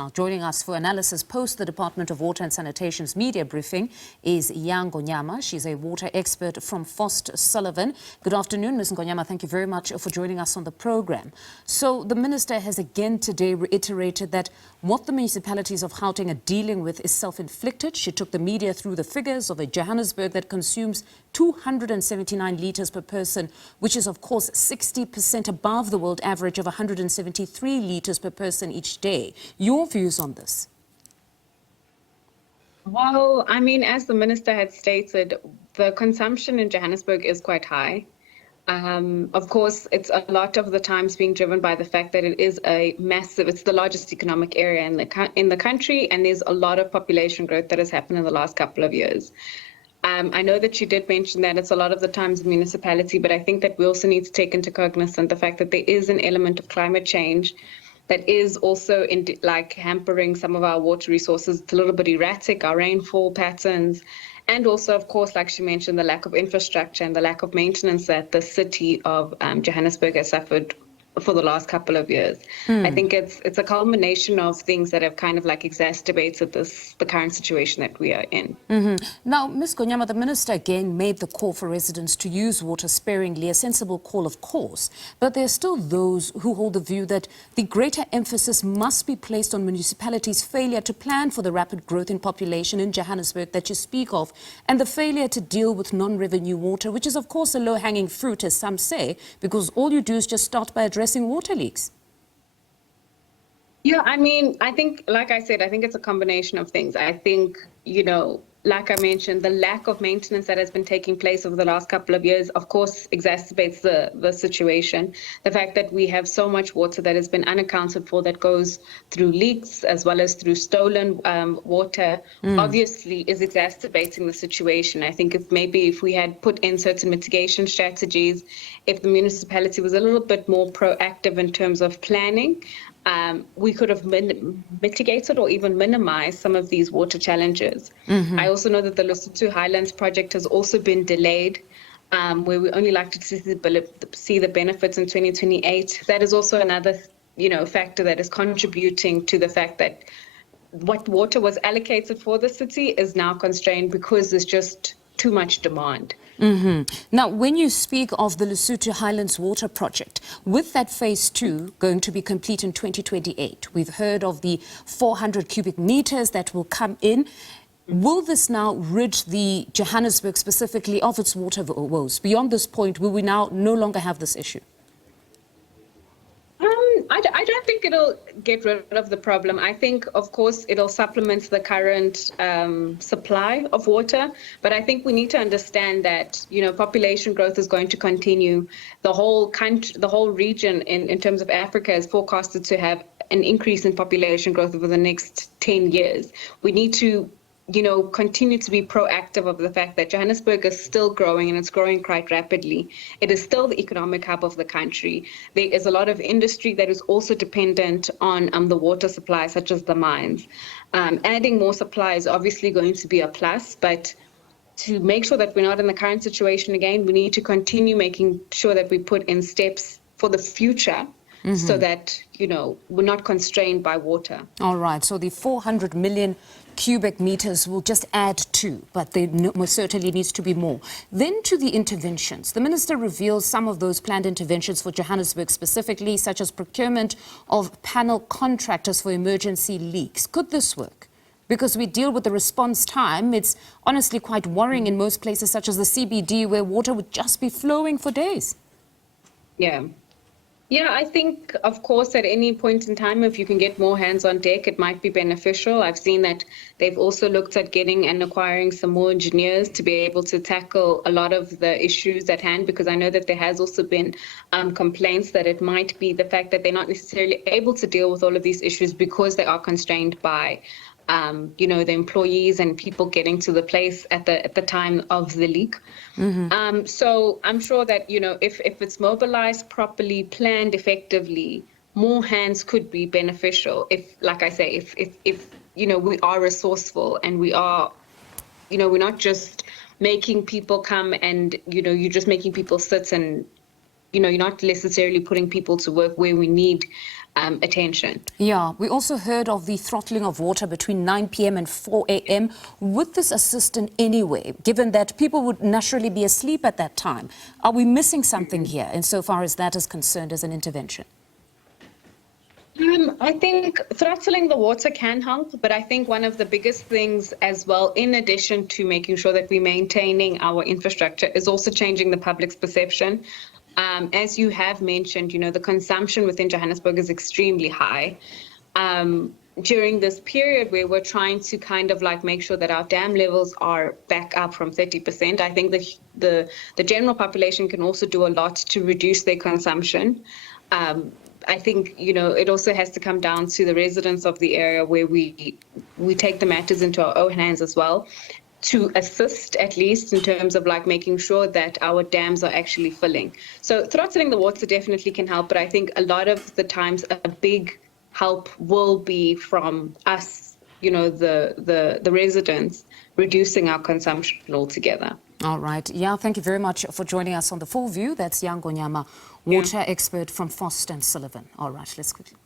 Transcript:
Now, joining us for analysis post the Department of Water and Sanitations media briefing is Yaa Ngonyama. She's a water expert from Frost Sullivan. Good afternoon, Ms. Ngonyama. Thank you very much for joining us on the program. So the minister has again today reiterated that what the municipalities of Gauteng are dealing with is self-inflicted. She took the media through the figures of a Johannesburg that consumes 279 litres per person, which is, of course, 60% above the world average of 173 litres per person each day. Your views on this? Well, I mean, as the minister had stated, the consumption in Johannesburg is quite high. Of course, it's a lot of the times being driven by the fact that it is it's the largest economic area in the country, and there's a lot of population growth that has happened in the last couple of years. I know that you did mention that it's a lot of the times the municipality, but I think that we also need to take into cognizance the fact that there is an element of climate change that is also hampering some of our water resources. It's a little bit erratic, our rainfall patterns, and also, of course, like she mentioned, the lack of infrastructure and the lack of maintenance that the city of Johannesburg has suffered for the last couple of years. I think it's a culmination of things that have kind of exacerbated the current situation that we are in. Now, Ms. Ngonyama, the minister again made the call for residents to use water sparingly, a sensible call, of course, but there are still those who hold the view that the greater emphasis must be placed on municipalities' failure to plan for the rapid growth in population in Johannesburg that you speak of, and the failure to deal with non-revenue water, which is, of course, a low-hanging fruit, as some say, because all you do is just start by addressing water leaks. Yeah, I mean, I think, like I said, I think it's a combination of things. I think, like I mentioned, the lack of maintenance that has been taking place over the last couple of years, of course, exacerbates the situation. The fact that we have so much water that has been unaccounted for, that goes through leaks as well as through stolen water, obviously is exacerbating the situation. I think if we had put in certain mitigation strategies, if the municipality was a little bit more proactive in terms of planning, we could have mitigated or even minimized some of these water challenges. I also know that the Lutu Highlands project has also been delayed, where we only like to see the benefits in 2028. That is also another, factor that is contributing to the fact that what water was allocated for the city is now constrained because there's just too much demand. Now, when you speak of the Lesotho Highlands Water Project, with that phase 2 going to be complete in 2028, we've heard of the 400 cubic meters that will come in. Will this now rid the Johannesburg specifically of its water woes? Beyond this point, will we now no longer have this issue? I don't think it'll get rid of the problem. I think, of course, it'll supplement the current supply of water. But I think we need to understand that, population growth is going to continue. The whole country, the whole region in terms of Africa is forecasted to have an increase in population growth over the next 10 years. We need to continue to be proactive of the fact that Johannesburg is still growing, and it's growing quite rapidly. It is still the economic hub of the country. There is a lot of industry that is also dependent on the water supply, such as the mines. Adding more supply is obviously going to be a plus, but to make sure that we're not in the current situation again, we need to continue making sure that we put in steps for the future, so that, we're not constrained by water. All right. So the 400 million cubic meters will just add to, but there most certainly needs to be more. Then to the interventions. The minister reveals some of those planned interventions for Johannesburg specifically, such as procurement of panel contractors for emergency leaks. Could this work? Because we deal with the response time. It's honestly quite worrying in most places, such as the CBD, where water would just be flowing for days. Yeah, I think, of course, at any point in time, if you can get more hands on deck, it might be beneficial. I've seen that they've also looked at getting and acquiring some more engineers to be able to tackle a lot of the issues at hand, because I know that there has also been complaints that it might be the fact that they're not necessarily able to deal with all of these issues because they are constrained by the employees and people getting to the place at the time of the leak. So I'm sure that, if it's mobilized properly, planned effectively, more hands could be beneficial. If, like I say, if we are resourceful and we are, we're not just making people come and, you're just making people sit and you're not necessarily putting people to work where we need attention. Yeah, we also heard of the throttling of water between 9 p.m. and 4 a.m. Would this assist in any way, given that people would naturally be asleep at that time? Are we missing something here insofar as that is concerned as an intervention? I think throttling the water can help, but I think one of the biggest things as well, in addition to making sure that we're maintaining our infrastructure, is also changing the public's perception. As you have mentioned, the consumption within Johannesburg is extremely high. During this period where we're trying to kind of like make sure that our dam levels are back up from 30%, I think the general population can also do a lot to reduce their consumption. I think, it also has to come down to the residents of the area where we take the matters into our own hands as well, to assist at least in terms of like making sure that our dams are actually filling. So throttling the water definitely can help, but I think a lot of the times a big help will be from us, the residents, reducing our consumption altogether. All right. Yaa, thank you very much for joining us on The Full View. That's Yaa Ngonyama, water expert from Frost Sullivan. All right, let's quickly.